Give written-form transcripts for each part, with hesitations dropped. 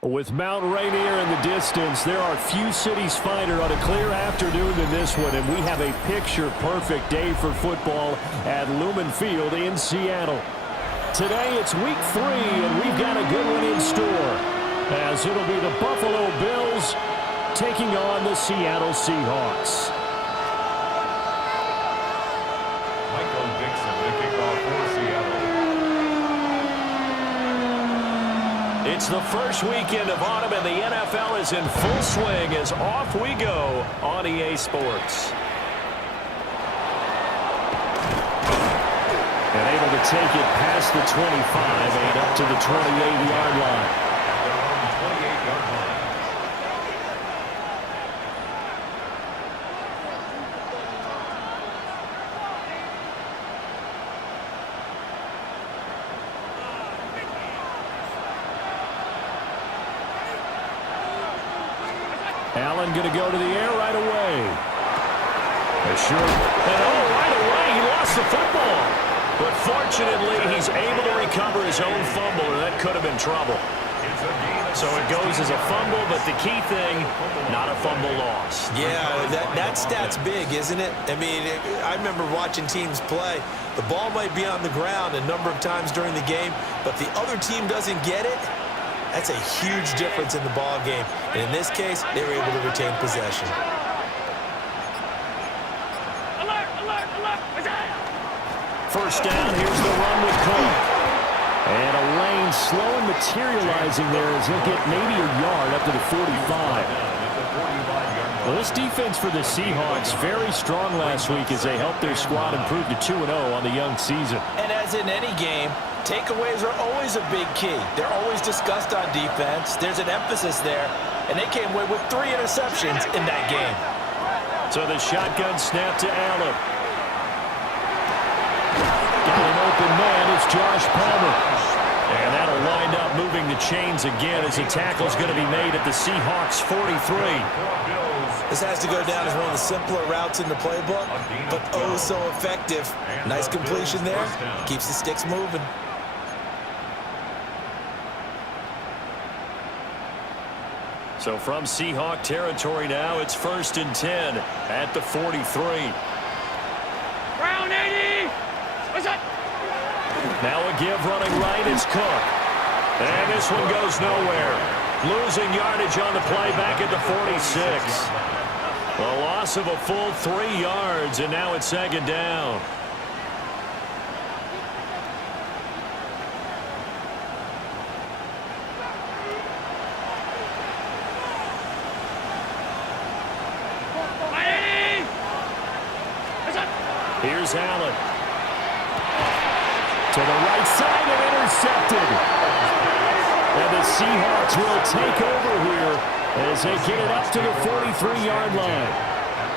With Mount Rainier in the distance, there are few cities finer on a clear afternoon than this one, and we have a picture-perfect day for football at Lumen Field in Seattle. Today, it's week 3, and we've got a good one in store, as it'll be the Buffalo Bills taking on the Seattle Seahawks. It's the first weekend of autumn, and the NFL is in full swing as off we go on EA Sports. And able to take it past the 25 and up to the 28-yard line. Allen going to go to the air right away. Right away, he lost the football. But fortunately, he's able to recover his own fumble, or that could have been trouble. So it goes as a fumble, but the key thing, not a fumble loss. Yeah, that stat's big, isn't it? I mean, I remember watching teams play. The ball might be on the ground a number of times during the game, but the other team doesn't get it. That's a huge difference in the ball game. And in this case, they were able to retain possession. First down, here's the run with Cook. And a lane slow and materializing there as he'll get maybe a yard up to the 45. Well, this defense for the Seahawks very strong last week as they helped their squad improve to 2-0 on the young season. And as in any game, takeaways are always a big key. They're always discussed on defense. There's an emphasis there, and they came away with 3 interceptions in that game. So the shotgun snap to Allen. Got an open man. It's Josh Palmer. And that'll wind up moving the chains again as the tackle's going to be made at the Seahawks 43. This has to go down as one of the simpler routes in the playbook, but oh so effective. Nice completion there. Keeps the sticks moving. So from Seahawk territory now, it's 1st and 10 at the 43. Brown 80! What's that? Now a give running right, it's Cook. And this one goes nowhere. Losing yardage on the play back at the 46. A loss of a full 3 yards, and now it's 2nd down. Here's Allen. To the right side and intercepted. And the Seahawks will take over here as they get it up to the 43-yard line.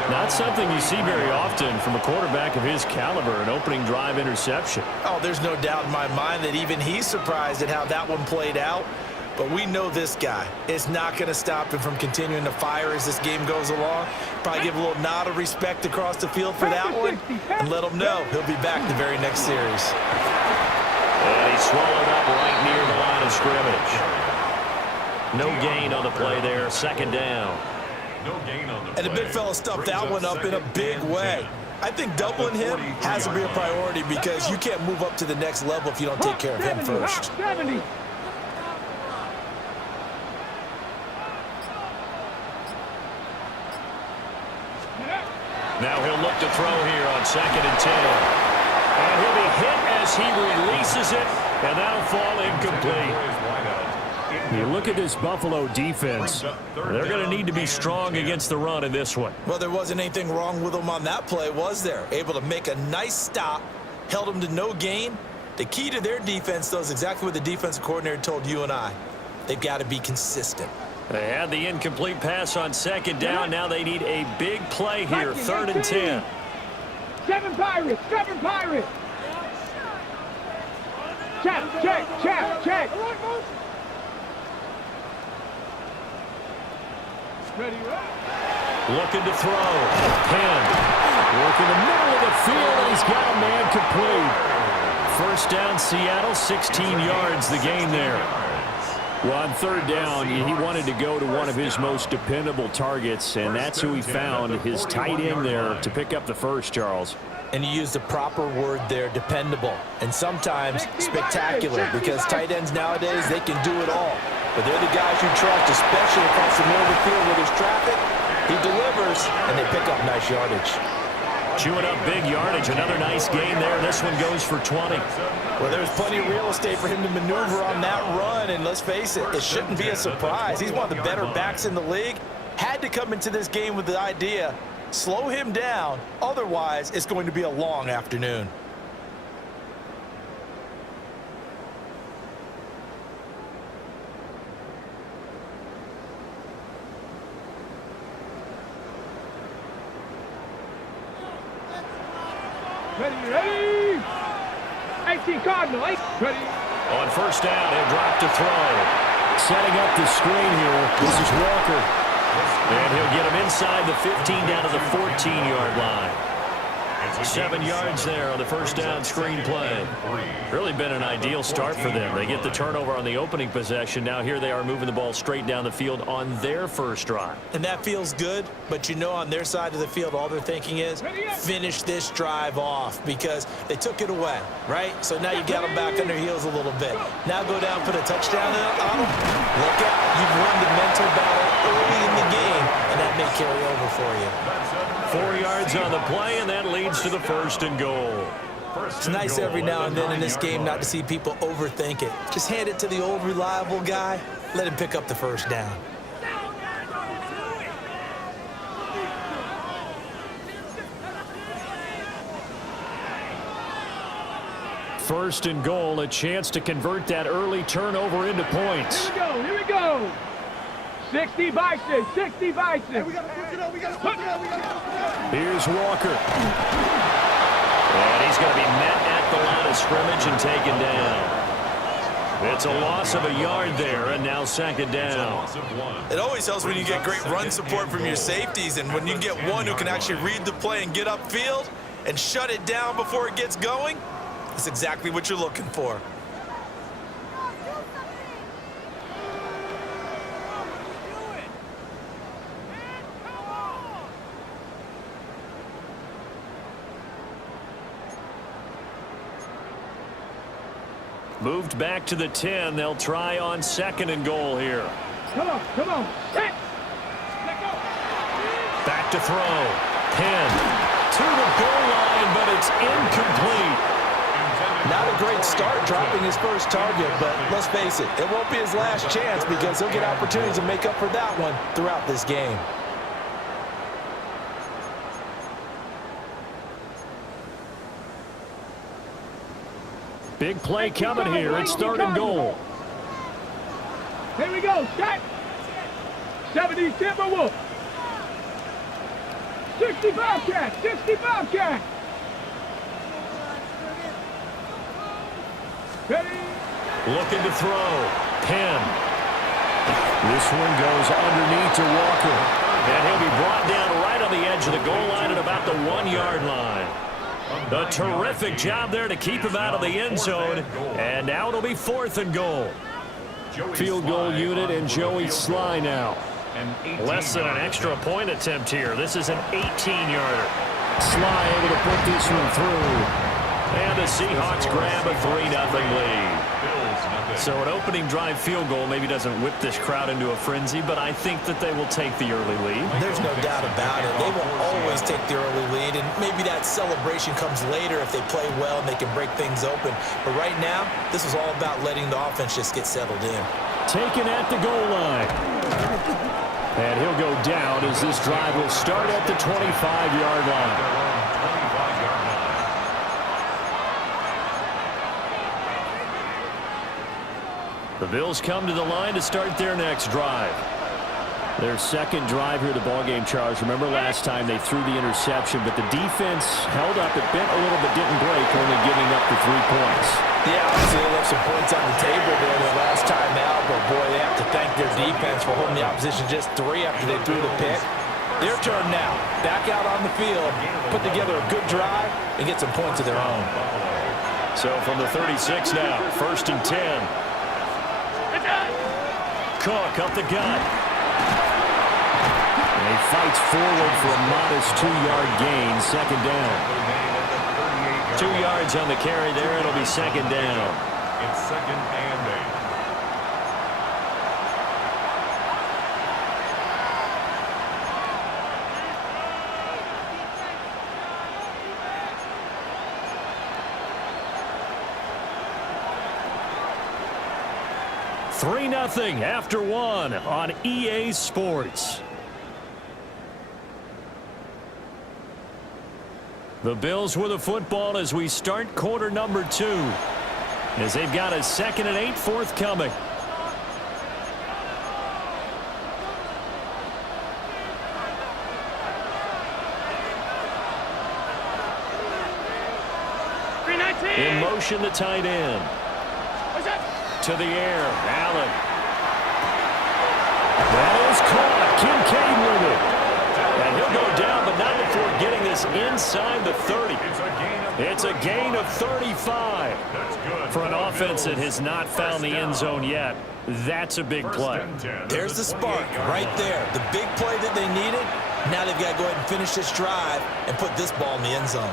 Not something you see very often from a quarterback of his caliber, an opening drive interception. Oh, there's no doubt in my mind that even he's surprised at how that one played out. But we know this guy is not going to stop him from continuing to fire as this game goes along. Probably give a little nod of respect across the field for that one and let him know he'll be back the very next series. And he swallowed up right near the line of scrimmage. No gain on the play there, second down. No gain on the play. And the big fella stuffed that one up in a big way. I think doubling him has to be a priority because you can't move up to the next level if you don't take care of him first. 70. Now he'll look to throw here on 2nd and 10. And he'll be hit as he releases it, and that'll fall incomplete. You look at this Buffalo defense. They're going to need to be strong against the run in this one. Well, there wasn't anything wrong with them on that play, was there? Able to make a nice stop, held them to no gain. The key to their defense, though, is exactly what the defensive coordinator told you and I. They've got to be consistent. They had the incomplete pass on 2nd down. Now they need a big play here, 3rd and 10. 7 Pirates, 7 Pirates. Check. Looking to throw. Penn. Working the middle of the field, and he's got a man complete. First down, Seattle, 16 yards the gain there. Well, on 3rd down, he wanted to go to one of his most dependable targets, and that's who he found, his tight end there, to pick up the first, Charles. And you use the proper word there, dependable, and sometimes spectacular, because tight ends nowadays, they can do it all. But they're the guys you trust, especially across the middle of the field where there's traffic. He delivers, and they pick up nice yardage. Chewing up big yardage. Another nice gain there. This one goes for 20. Well, there's plenty of real estate for him to maneuver on that run, and let's face it, it shouldn't be a surprise. He's one of the better backs in the league. Had to come into this game with the idea, slow him down, otherwise it's going to be a long afternoon. Ready. 18 Cardinal, 8. Ready. On 1st down, he'll drop to throw. Setting up the screen here. This is Walker. And he'll get him inside the 15 down to the 14-yard line. 7 yards there on the 1st down screen play. Really been an ideal start for them. They get the turnover on the opening possession. Now here they are moving the ball straight down the field on their first drive. And that feels good, but you know on their side of the field, all they're thinking is finish this drive off because they took it away, right? So now you got them back on their heels a little bit. Now go down, put a touchdown on them. Look out. You've won the mental battle early in the game, and that may carry over for you. 4 yards on the play, and that leads to the 1st and goal. It's nice every now and then in this game not to see people overthink it. Just hand it to the old reliable guy. Let him pick up the 1st down. First and goal, a chance to convert that early turnover into points. Here we go. 60 Bison, 60 Bison. Hey, we got Here's Walker. And he's going to be met at the line of scrimmage and taken down. It's a loss of a yard there, and now 2nd down. It always helps when you get great run support from your safeties, and when you get one who can actually read the play and get upfield and shut it down before it gets going, that's exactly what you're looking for. Moved back to the 10. They'll try on 2nd and goal here. Come on. Set. Back to throw. Penn to the goal line, but it's incomplete. Not a great start dropping his first target, but let's face it, it won't be his last chance because he'll get opportunities to make up for that one throughout this game. Big play coming here. It's 3rd and goal. Here we go. 70 Timberwolves. 60 Bobcats. 60 Bobcats. Ready? Looking to throw. Penn. This one goes underneath to Walker. And he'll be brought down right on the edge of the goal line at about the 1-yard line. A terrific job there to keep him out of the end zone. And now it'll be 4th and goal. Field goal unit and Joey Sly now. Less than an extra point attempt here. This is an 18-yarder. Sly able to put this one through. And the Seahawks grab a 3-0 lead. So an opening drive field goal maybe doesn't whip this crowd into a frenzy, but I think that they will take the early lead. There's no doubt about it. They will always take the early lead, and maybe that celebration comes later if they play well and they can break things open. But right now, this is all about letting the offense just get settled in. Taken at the goal line. And he'll go down as this drive will start at the 25-yard line. The Bills come to the line to start their next drive. Their second drive here, the ballgame, Charles. Remember last time they threw the interception, but the defense held up. It bent a little but didn't break, only giving up the 3 points. Yeah, obviously they left some points on the table there the last time out, but boy, they have to thank their defense for holding the opposition just 3 after they threw the pick. Their turn now. Back out on the field, put together a good drive, and get some points of their own. So from the 36 now, 1st and 10. Cook up the gut. And he fights forward for a modest 2-yard gain, 2nd down. 2 yards on the carry there. It'll be 2nd down. It's 2nd and 8. Three 3-0 after 1 on EA Sports. The Bills with the football as we start quarter number 2. As they've got a 2nd and 8 forthcoming. In motion, the tight end. To the air, Allen. That is caught. Kincaid with it. And he'll go down, but not before getting this inside the 30. It's a gain of 35. For an offense that has not found the end zone yet, that's a big play. There's the spark right there. The big play that they needed. Now they've got to go ahead and finish this drive and put this ball in the end zone.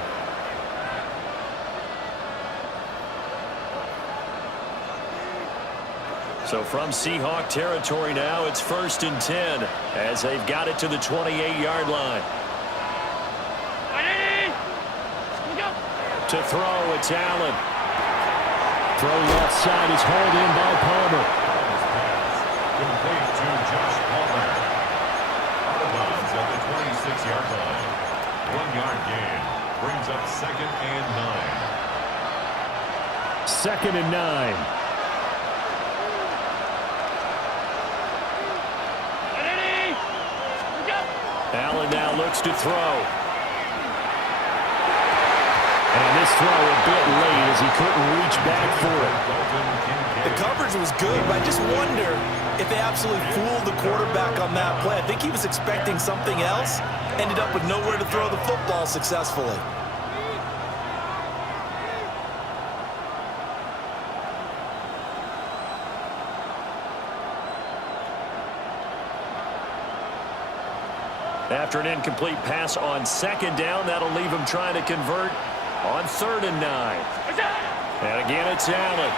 So from Seahawk territory now, it's 1st and 10 as they've got it to the 28-yard line. To throw, it's Allen. Throw left side is hauled in by Palmer. Complete to Josh Palmer. Out of bounds at the 26-yard line. 1-yard gain brings up 2nd and 9. 2nd and 9. Allen now looks to throw. And this throw a bit late as he couldn't reach back for it. The coverage was good, but I just wonder if they absolutely fooled the quarterback on that play. I think he was expecting something else. Ended up with nowhere to throw the football successfully. After an incomplete pass on 2nd down, that'll leave him trying to convert on 3rd and 9. And again, it's Allen.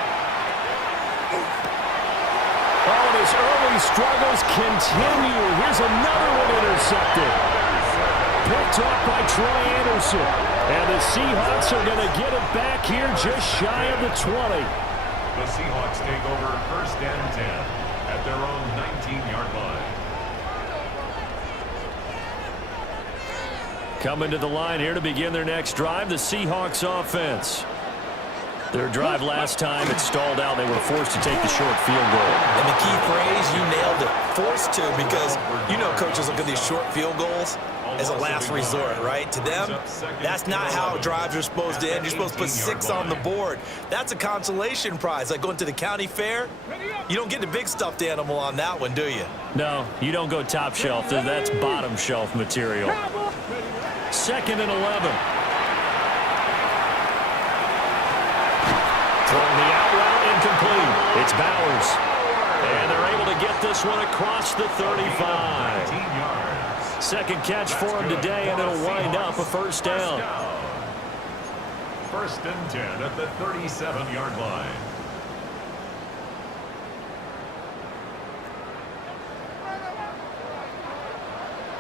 Oh, and his early struggles continue. Here's another one intercepted. Picked off by Troy Anderson. And the Seahawks are going to get it back here just shy of the 20. The Seahawks take over 1st and 10 at their own 19-yard line. Coming to the line here to begin their next drive, the Seahawks offense. Their drive last time, it stalled out. They were forced to take the short field goal. And the key phrase, you nailed it. forced to, because you know coaches look at these short field goals as a last resort, right? To them, that's not how drives are supposed to end. You're supposed to put 6 on the board. That's a consolation prize, like going to the county fair. You don't get the big stuffed animal on that one, do you? No, you don't go top shelf. That's bottom shelf material. 2nd and 11. Throwing the out route, incomplete. It's Bowers. And they're able to get this one across the 35. 19 yards. Second catch for him today, and it'll wind up a first down. 1st and 10 at the 37-yard line.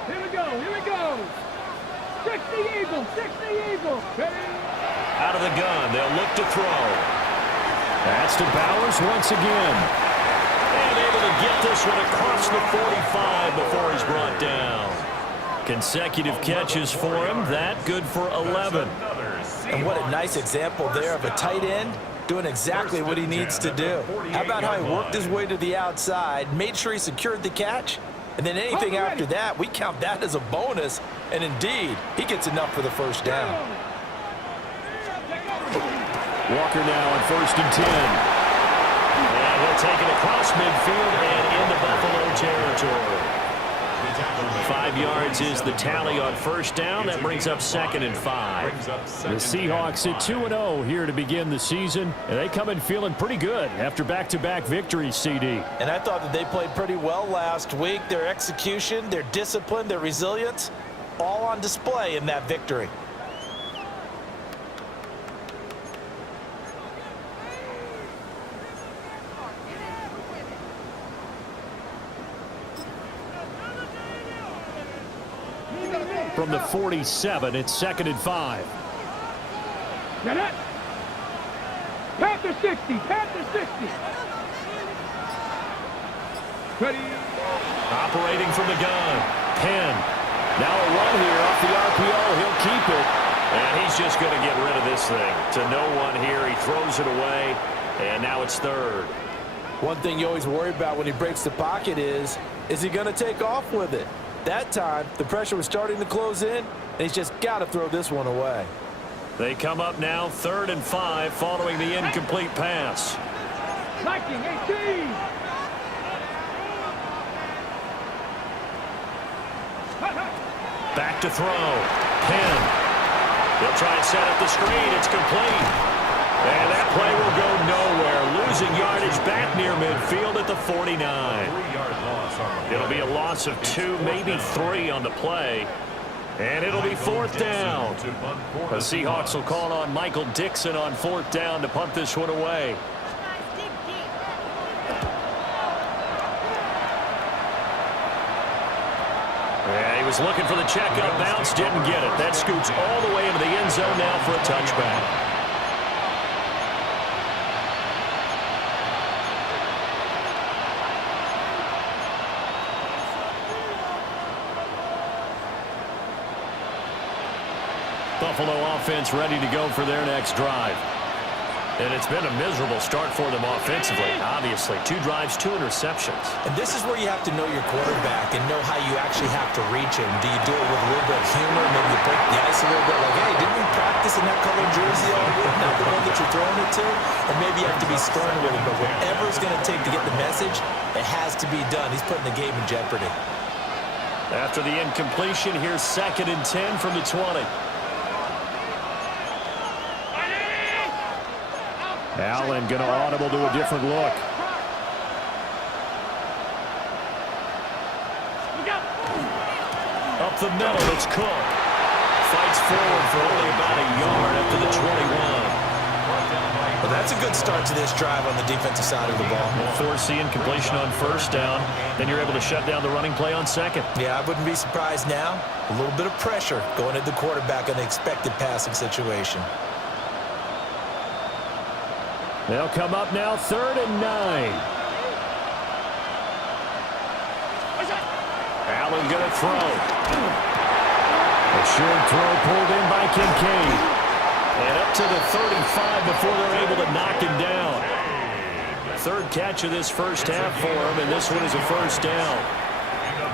Here we go. 60 Eagles, 60 Eagles. Out of the gun, they'll look to throw. That's to Bowers once again. And able to get this one across the 45 before he's brought down. Consecutive catches for him. That good for 11. And what a nice example there of a tight end doing exactly what he needs to do. How about how he worked his way to the outside, made sure he secured the catch, and then anything after that, we count that as a bonus. And indeed, he gets enough for the first down. Walker now on 1st and 10. And he'll take it across midfield and into Buffalo territory. 5 yards is the tally on first down. That brings up 2nd and 5. The Seahawks at 2-0 here to begin the season. And they come in feeling pretty good after back-to-back victories, CD. And I thought that they played pretty well last week. Their execution, their discipline, their resilience, all on display in that victory. From the 47, it's 2nd and 5. Now that. Panther 60, Panther 60. Ready. Operating from the gun. Penn. Now a run here off the RPO. He'll keep it. And he's just going to get rid of this thing. To no one here. He throws it away. And now it's 3rd. One thing you always worry about when he breaks the pocket is he going to take off with it? That time, the pressure was starting to close in, and he's just got to throw this one away. They come up now 3rd and 5 following the incomplete pass. Liking 18. Back to throw. Penn. They'll try and set up the screen. It's complete. And that play will go nowhere. Losing yardage back near midfield at the 49. 3-yard loss on the It'll be a loss of 2, maybe 3 on the play. And it'll be 4th down. The Seahawks will call on Michael Dixon on 4th down to punt this one away. Yeah, he was looking for the checkup bounce, didn't get it. That scoots all the way into the end zone now for a touchback. Buffalo offense ready to go for their next drive. And it's been a miserable start for them offensively, obviously. 2 drives, 2 interceptions. And this is where you have to know your quarterback and know how you actually have to reach him. Do you do it with a little bit of humor, maybe you break the ice a little bit, like, hey, didn't we practice in that colored jersey all week, not the one that you're throwing it to? Or maybe you have to be stern with him, but whatever it's going to take to get the message, it has to be done. He's putting the game in jeopardy. After the incompletion, here's 2nd and 10 from the 20. Allen going to audible to a different look. Up the middle, it's Cook. Fights forward for only about a yard up to the 21. Well, that's a good start to this drive on the defensive side of the ball. Force the incompletion on 1st down. Then you're able to shut down the running play on 2nd. Yeah, I wouldn't be surprised now. A little bit of pressure going at the quarterback in the expected passing situation. They'll come up now 3rd and 9. Allen going to throw. A short throw pulled in by Kincaid. And up to the 35 before they're able to knock him down. third catch of this first half for him, and this one is a first down.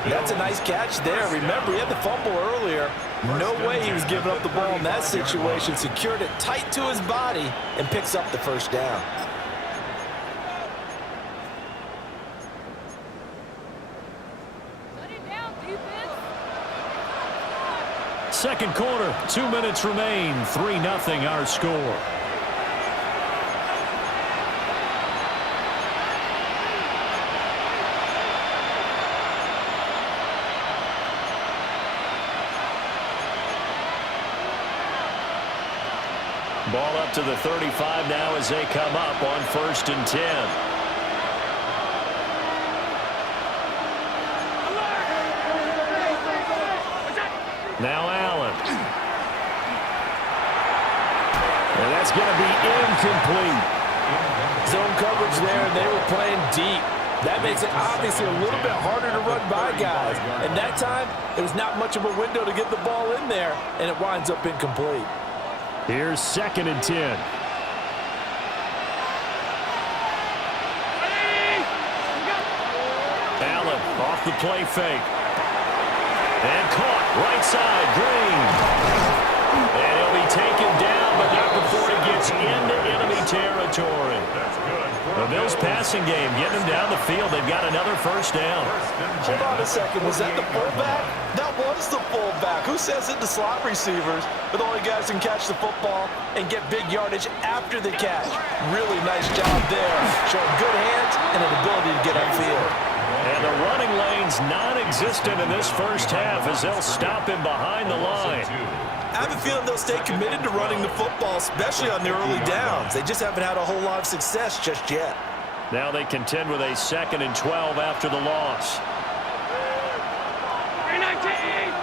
That's a nice catch there. Remember, he had the fumble earlier. No way he was giving up the ball in that situation. Secured it tight to his body and picks up the first down. Second quarter, 2 minutes remain. 3-0 our score. Ball up to the 35 now as they come up on 1st and 10. Now Allen. And that's going to be incomplete. Zone coverage there, and they were playing deep. That makes it obviously a little bit harder to run by guys. And that time, there was not much of a window to get the ball in there, and it winds up incomplete. Here's 2nd and 10. Allen off the play fake. And caught right side, Green. And he'll be taken down, but not before he gets into enemy territory. The Bills passing game, getting him down the field. They've got another first down. Hold on a second. Was that the fullback? That was the fullback. Who says it to slot receivers? But the only guys can catch the football and get big yardage after the catch. Really nice job there. Showing good hands and an ability to get upfield. And the running lane's non-existent in this first half as they'll stop him behind the line. I have a feeling they'll stay committed to running the football, especially on the early downs. They just haven't had a whole lot of success just yet. Now they contend with a 2nd and 12 after the loss. 319!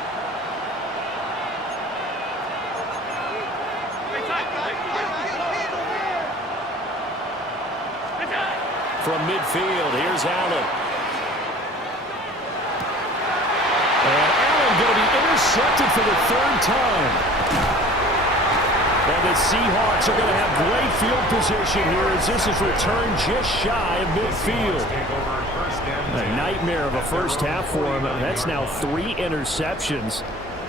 From midfield, here's Allen. And Allen going to be intercepted for the 3rd time. And the Seahawks are going to have great field position here as this is returned just shy of midfield. A nightmare of a first half for him. That's now 3 interceptions.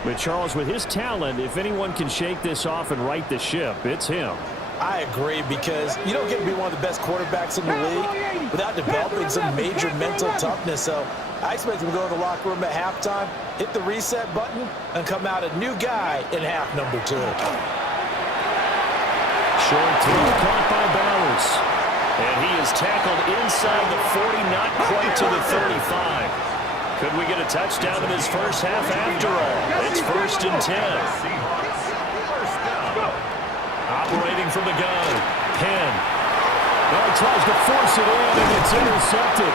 But Charles, with his talent, if anyone can shake this off and right the ship, it's him. I agree, because you don't get to be one of the best quarterbacks in the league without developing some major mental toughness. So I expect him to go to the locker room at halftime, hit the reset button, and come out a new guy in half number 2. Short throw caught by Bowers. And he is tackled inside the 40, not quite to the 35. Could we get a touchdown in this first half after all? It's 1st and 10. Operating from the gun. Penn. Now he tries to force it in, and it's intercepted.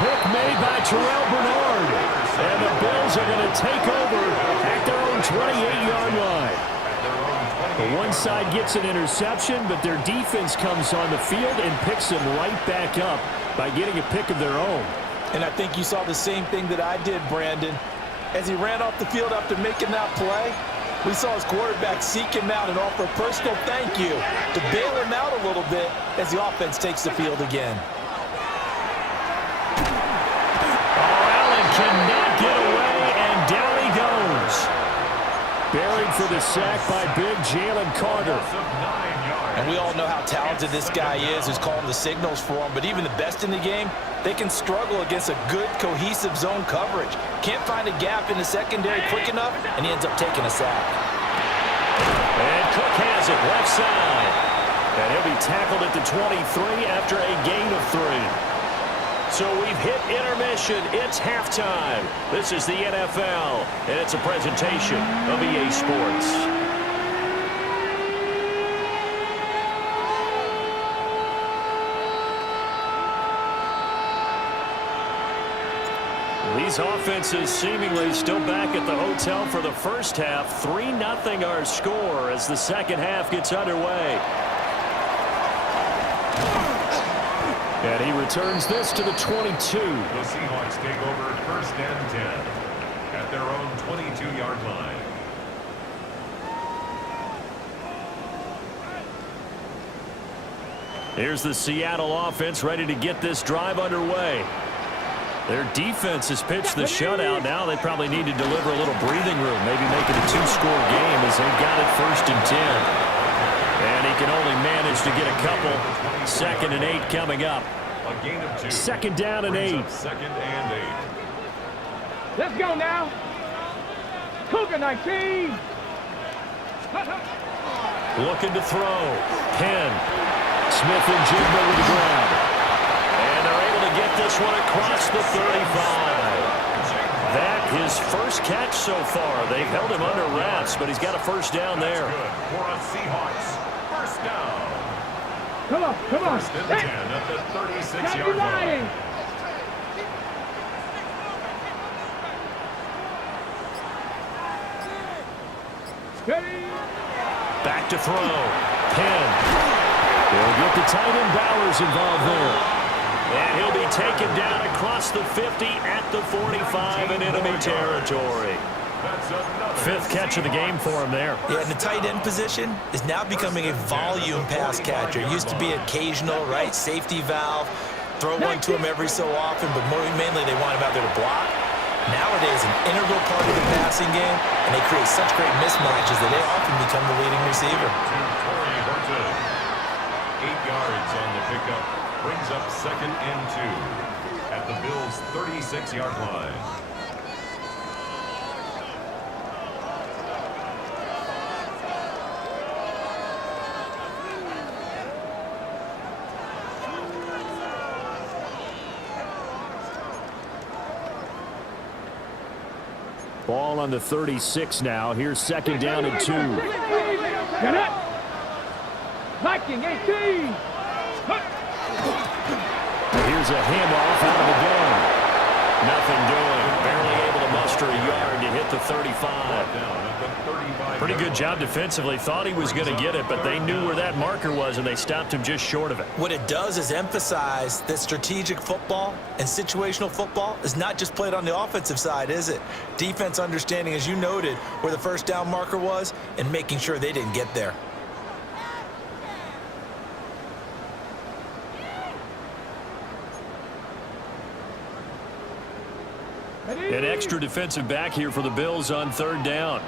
Pick made by Terrell Bernard. And the Bills are going to take over at their own 28-yard line. The one side gets an interception, but their defense comes on the field and picks them right back up by getting a pick of their own. And I think you saw the same thing that I did, Brandon. As he ran off the field after making that play, we saw his quarterback seek him out and offer a personal thank you to bail him out a little bit as the offense takes the field again. Allen cannot get away, and down he goes. Buried for the sack by big Jalen Carter. And we all know how talented this guy is who's calling the signals for him, but even the best in the game, they can struggle against a good, cohesive zone coverage. Can't find a gap in the secondary quick enough, and he ends up taking a sack. And Cook has it left side. And he'll be tackled at the 23 after a gain of 3. So we've hit intermission. It's halftime. This is the NFL, and it's a presentation of EA Sports. These offenses seemingly still back at the hotel for the first half. 3-0 our score as the second half gets underway. And he returns this to the 22. The Seahawks take over 1st and 10 at their own 22-yard line. Here's the Seattle offense ready to get this drive underway. Their defense has pitched the shutout. Now they probably need to deliver a little breathing room, maybe make it a 2-score game as they've got it 1st and 10. And he can only manage to get a couple. 2nd and 8 coming up. A gain of 2. 2nd down and 8. 2nd and 8. Let's go now. Cougar 19. Looking to throw. Penn. Smith and Jigba to the ground. And they're able to get this one across the 35. That his first catch so far. They've held him under wraps, but he's got a 1st down there. That's good for a Seahawks 1st down. Come on, come on. 1st and 10 at the 36-yard line. Back to throw. Penn. They'll get the tight end Bowers involved there. And he'll be taken down across the 50 at the 45 in enemy territory. 5th catch of the game for him there. Yeah, and the tight end position is now becoming a volume pass catcher. It used to be occasional, right? Safety valve. Throw one to him every so often, but mainly they want him out there to block. Nowadays, an integral part of the passing game, and they create such great mismatches that they often become the leading receiver. 8 yards on the pickup. Brings up 2nd and 2 at the Bills' 36-yard line. Ball on the 36 now. Here's 2nd down and 2. Get it. Viking 18. Here's a handoff out of the gun. Nothing doing. Barely able to muster a yard to hit the 35. Pretty good job defensively. Thought he was going to get it, but they knew where that marker was, and they stopped him just short of it. What it does is emphasize that strategic football and situational football is not just played on the offensive side, is it? Defense understanding, as you noted, where the 1st down marker was and making sure they didn't get there. An extra defensive back here for the Bills on 3rd down.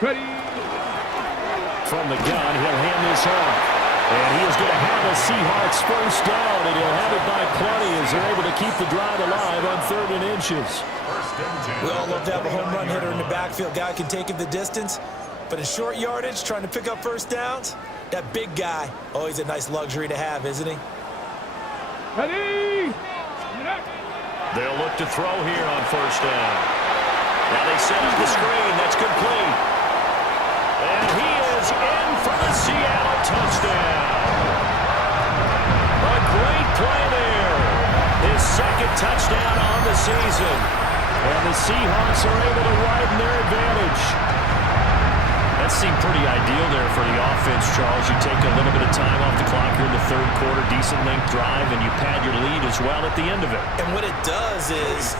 Ready. From the gun, he'll hand this off. And he is going to have a Seahawks 1st down, and he'll have it by plenty as they're able to keep the drive alive on 3rd and inches. We all love to have a home run hitter in the backfield. Guy can take it the distance. But in short yardage, trying to pick up 1st downs, that big guy, always a nice luxury to have, isn't he? Ready. They'll look to throw here on 1st down. Now they set up the screen. That's complete. And he is in for the Seattle touchdown. A great play there. His 2nd touchdown on the season. And the Seahawks are able to widen their advantage. That seemed pretty ideal there for the offense, Charles. You take a little bit of time off the clock here in the 3rd quarter, decent length drive, and you pad your lead as well at the end of it. And what it does is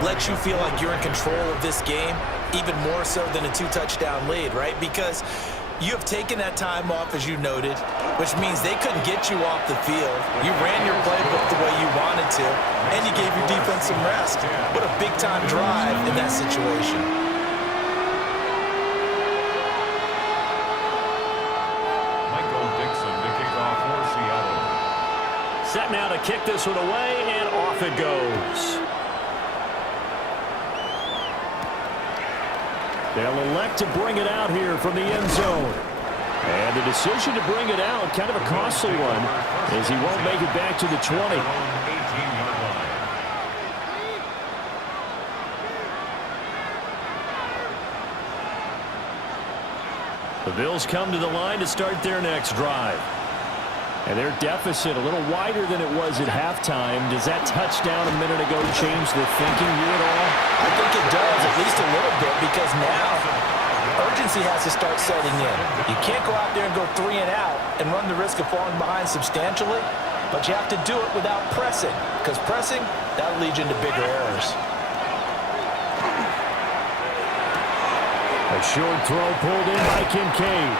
let you feel like you're in control of this game, even more so than a 2-touchdown lead, right? Because you have taken that time off, as you noted, which means they couldn't get you off the field. You ran your playbook the way you wanted to, and you gave your defense some rest. What a big-time drive in that situation. Set now to kick this one away, and off it goes. They'll elect to bring it out here from the end zone. And the decision to bring it out, kind of a costly one, as he won't make it back to the 20. The Bills come to the line to start their next drive. And their deficit a little wider than it was at halftime. Does that touchdown a minute ago change the thinking here at all? I think it does, at least a little bit, because now urgency has to start setting in. You can't go out there and go 3 and out and run the risk of falling behind substantially, but you have to do it without pressing, because pressing, that'll lead you into bigger errors. A short throw pulled in by Kincaid.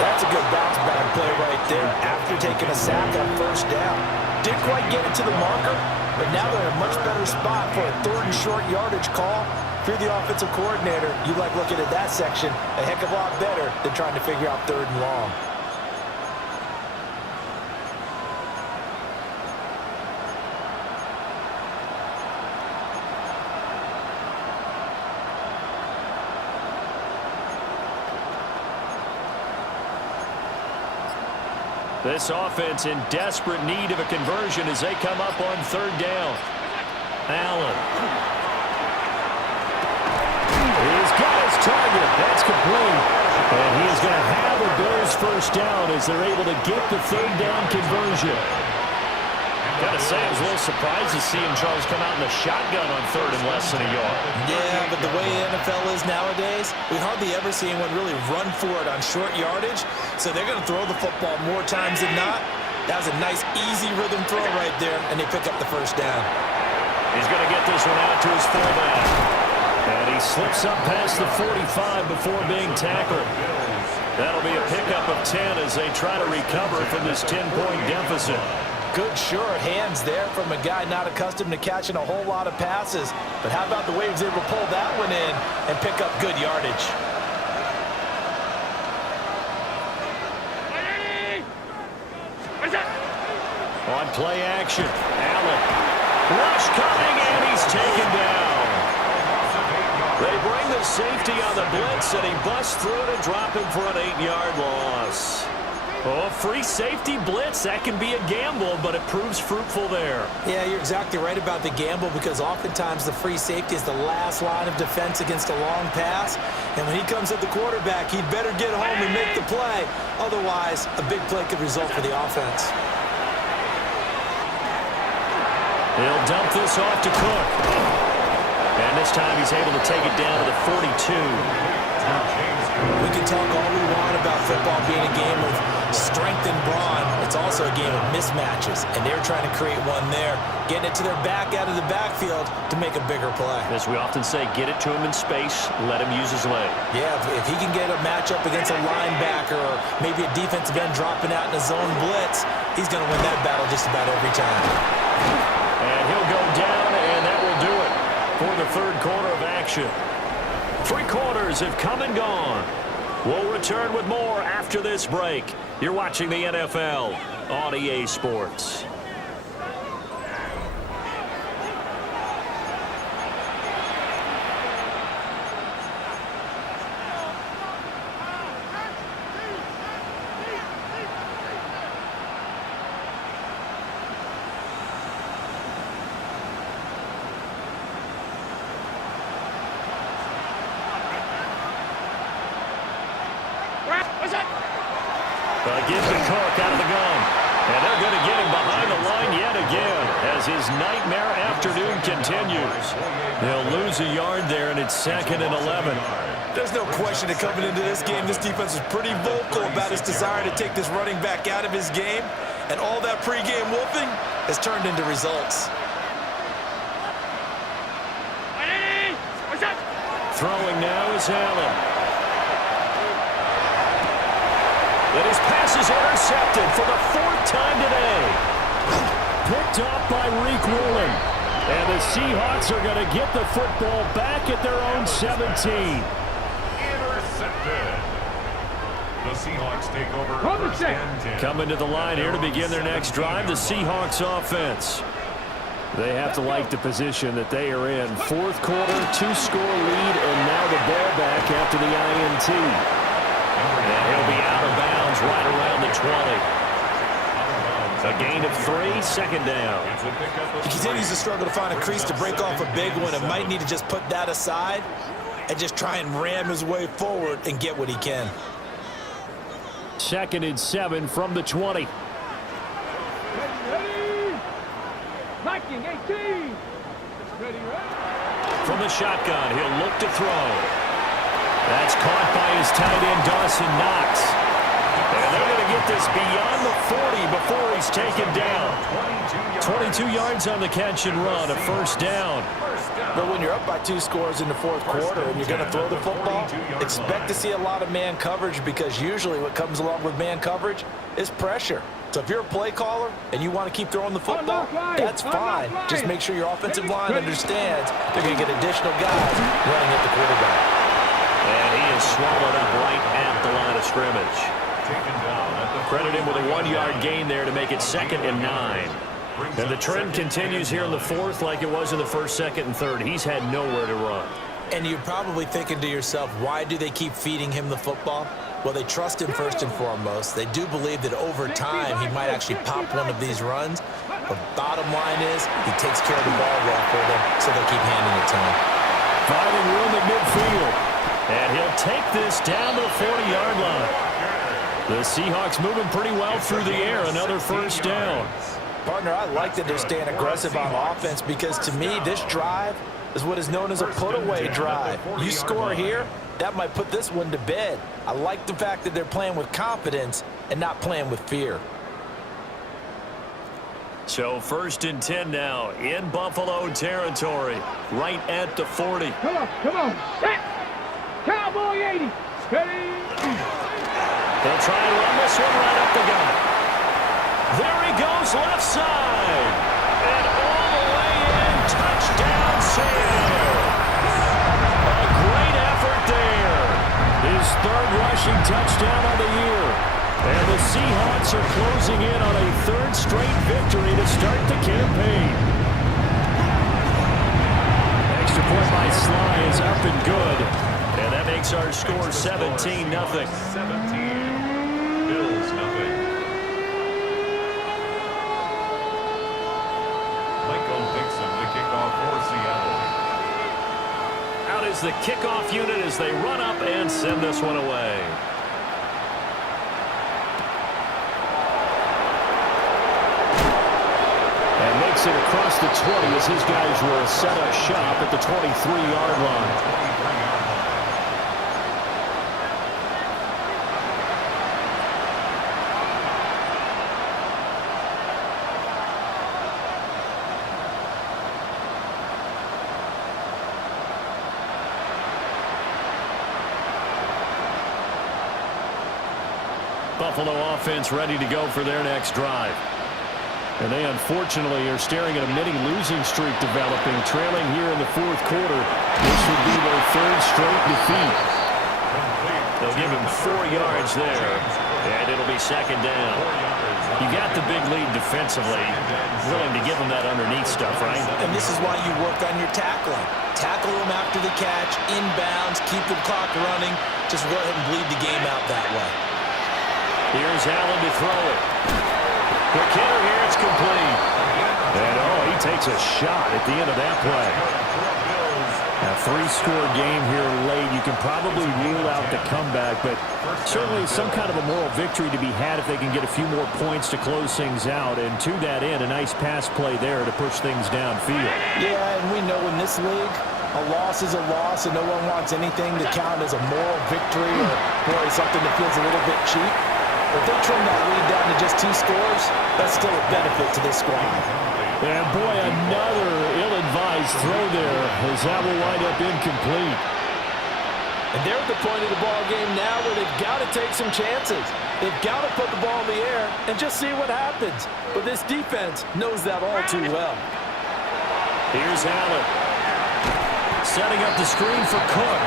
That's a good bounce back play right there after taking a sack on first down. Didn't quite get it to the marker, but now they're in a much better spot for a 3rd and short yardage call. If you're the offensive coordinator, you like looking at that section a heck of a lot better than trying to figure out 3rd and long. This offense in desperate need of a conversion as they come up on 3rd down. Allen. He's got his target. That's complete. And he is going to have a Bills first down as they're able to get the 3rd down conversion. Gotta say, I was a little surprised to see him, Charles, come out in the shotgun on 3rd and less than a yard. Yeah, but the way the NFL is nowadays, we hardly ever see anyone really run for it on short yardage. So they're going to throw the football more times than not. That was a nice, easy rhythm throw right there, and they pick up the first down. He's going to get this one out to his fullback. And he slips up past the 45 before being tackled. That'll be a pickup of 10 as they try to recover from this 10-point deficit. Good, sure hands there from a guy not accustomed to catching a whole lot of passes. But how about the way he was able to pull that one in and pick up good yardage? On play action, Allen. Rush coming, and he's taken down. They bring the safety on the blitz, and he busts through it and drop him for an 8-yard loss. Oh, free safety blitz, that can be a gamble, but it proves fruitful there. Yeah, you're exactly right about the gamble because oftentimes the free safety is the last line of defense against a long pass. And when he comes at the quarterback, he'd better get home and make the play. Otherwise, a big play could result for the offense. He'll dump this off to Cook. And this time he's able to take it down to the 42. We can talk all we want about football being a game of strength and brawn. It's also a game of mismatches, and they're trying to create one there, getting it to their back out of the backfield to make a bigger play. As we often say, get it to him in space, let him use his leg. Yeah, if he can get a matchup against a linebacker or maybe a defensive end dropping out in a zone blitz, he's going to win that battle just about every time. And he'll go down, and that will do it for the 3rd quarter of action. 3 quarters have come and gone. We'll return with more after this break. You're watching the NFL on EA Sports. Gives the Cook out of the gun. And they're going to get him behind the line yet again as his nightmare afternoon continues. They'll lose a yard there, and it's 2nd and 11. There's no question that coming into this game, this defense is pretty vocal about its desire to take this running back out of his game. And all that pregame wolfing has turned into results. Throwing now is Allen. And his pass is intercepted for the 4th time today. Picked up by Reek Woolen. And the Seahawks are going to get the football back at their own 17. Intercepted. The Seahawks take over first and 10. Coming to the line here to begin their next drive, the Seahawks offense. They have to like the position that they are in. 4th quarter, 2-score lead, and now the ball back after the INT. And he'll be out of bounds right around the 20. A gain of 3, 2nd down. He continues to struggle to find a crease to break off a big one and might need to just put that aside and just try and ram his way forward and get what he can. 2nd and 7 from the 20. Viking 18. From the shotgun, he'll look to throw. That's caught by his tight end, Dawson Knox. And they're going to get this beyond the 40 before he's taken down. 22 yards on the catch and run, a first down. But when you're up by 2 scores in the fourth quarter and you're going to throw the football, expect to see a lot of man coverage, because usually what comes along with man coverage is pressure. So if you're a play caller and you want to keep throwing the football, that's fine. Just make sure your offensive line understands they're going to get additional guys running at the quarterback. And he is swallowed up right at the line of scrimmage. Credit him with a 1-yard gain there to make it 2nd and 9. And the trend continues here in the fourth like it was in the first, second, and third. He's had nowhere to run. And you're probably thinking to yourself, why do they keep feeding him the football? Well, they trust him first and foremost. They do believe that over time he might actually pop one of these runs. But bottom line is he takes care of the ball well for them, so they keep handing it to him. Finding room at midfield. And he'll take this down to the 40-yard line. The Seahawks moving pretty well through the air. Another first down. Partner, I like that they're staying aggressive on offense, because to me, this drive is what is known as a put-away drive. You score here, that might put this one to bed. I like the fact that they're playing with confidence and not playing with fear. So 1st and 10 now in Buffalo territory, right at the 40. Come on, set! Cowboy 80! Ready! They'll try and run this one right up the gut. There he goes, left side. And all the way in, touchdown Sam. A great effort there. His 3rd rushing touchdown of the year. And the Seahawks are closing in on a 3rd straight victory to start the campaign. Extra point by Sly is up and good. And that makes our score 17-0. 17. Bills nothing. Out is the kickoff unit as they run up and send this one away. And makes it across the 20 as his guys will set up shop at the 23-yard line. Buffalo offense ready to go for their next drive. And they unfortunately are staring at a mini losing streak developing, trailing here in the fourth quarter. This would be their 3rd straight defeat. They'll give him 4 yards there, and it'll be 2nd down. You got the big lead defensively, willing to give them that underneath stuff, right? And this is why you work on your tackling. Tackle them after the catch, inbounds, keep the clock running. Just go ahead and bleed the game out that way. Here's Allen to throw it. Quick hitter here, it's complete. And he takes a shot at the end of that play. A 3-score game here late. You can probably rule out the comeback, but certainly some kind of a moral victory to be had if they can get a few more points to close things out. And to that end, a nice pass play there to push things downfield. Yeah, and we know in this league, a loss is a loss, and no one wants anything to count as a moral victory or, boy, something that feels a little bit cheap. If they trim that lead down to just 2 scores, that's still a benefit to this squad. And boy, another ill-advised throw there as that will wind up incomplete. And they're at the point of the ball game now where they've got to take some chances. They've got to put the ball in the air and just see what happens. But this defense knows that all too well. Here's Allen. Setting up the screen for Cook.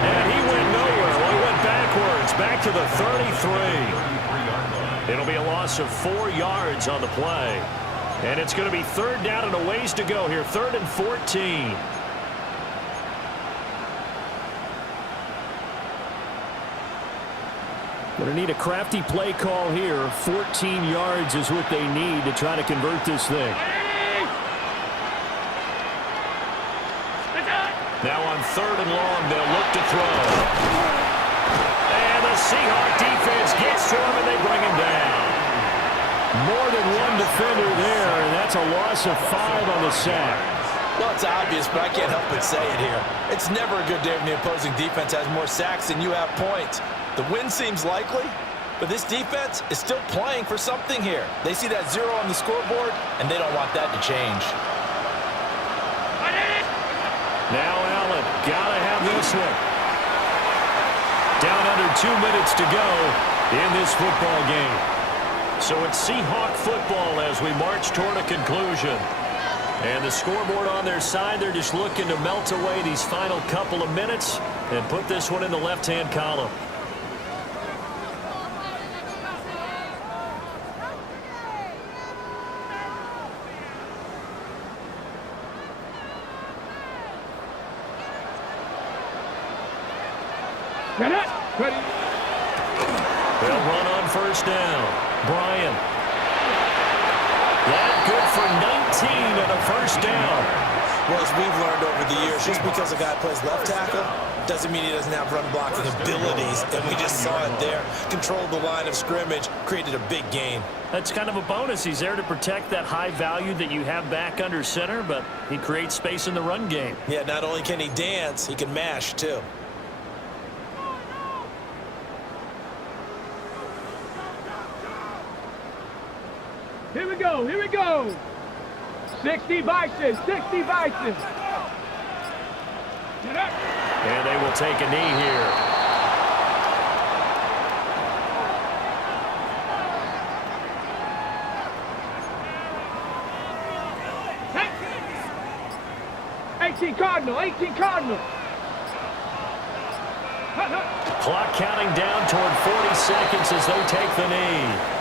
And he went nowhere. Well, he went backwards, back to the 33. It'll be a loss of 4 yards on the play. And it's going to be 3rd down and a ways to go here. 3rd and 14. Going to need a crafty play call here. 14 yards is what they need to try to convert this thing. Now on 3rd and long, they'll look to throw. And the Seahawk defense gets to him, and they bring him down. More than one defender there, and that's a loss of 5 on the sack. Well, it's obvious, but I can't help but say it here. It's never a good day when the opposing defense has more sacks than you have points. The win seems likely, but this defense is still playing for something here. They see that 0 on the scoreboard, and they don't want that to change. Now Allen, gotta have this one. Down under 2 minutes to go in this football game. So it's Seahawk football as we march toward a conclusion. And the scoreboard on their side, they're just looking to melt away these final couple of minutes and put this one in the left-hand column. Get it. Ready. They'll run on first down. Bryant. That good for 19 and a first down. Well, as we've learned over the years, just because a guy plays left tackle doesn't mean he doesn't have run blocking abilities, and we just saw it there. Controlled the line of scrimmage, created a big gain. That's kind of a bonus. He's there to protect that high value that you have back under center, but he creates space in the run game. Yeah, not only can he dance, he can mash, too. Here we go. Here we go. 60 Bison. 60 Bison. Get up. And they will take a knee here. Hey. 18 Cardinal. 18 Cardinal. Clock counting down toward 40 seconds as they take the knee.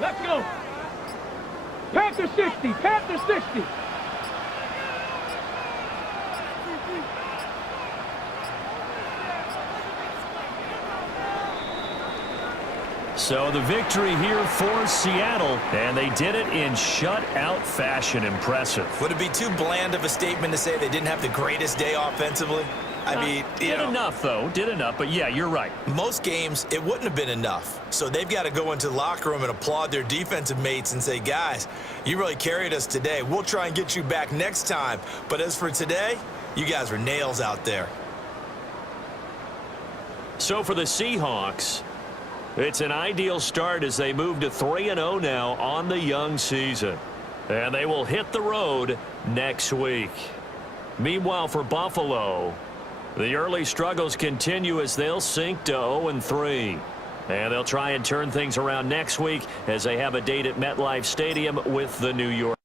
Let's go. Panther 60. Panther 60. So the victory here for Seattle, and they did it in shutout fashion. Impressive. Would it be too bland of a statement to say they didn't have the greatest day offensively? I mean, did enough, though. Did enough. But, yeah, you're right. Most games, it wouldn't have been enough. So they've got to go into the locker room and applaud their defensive mates and say, guys, you really carried us today. We'll try and get you back next time. But as for today, you guys were nails out there. So for the Seahawks, it's an ideal start as they move to 3-0 now on the young season. And they will hit the road next week. Meanwhile, for Buffalo, the early struggles continue as they'll sink to 0-3. And they'll try and turn things around next week as they have a date at MetLife Stadium with the New York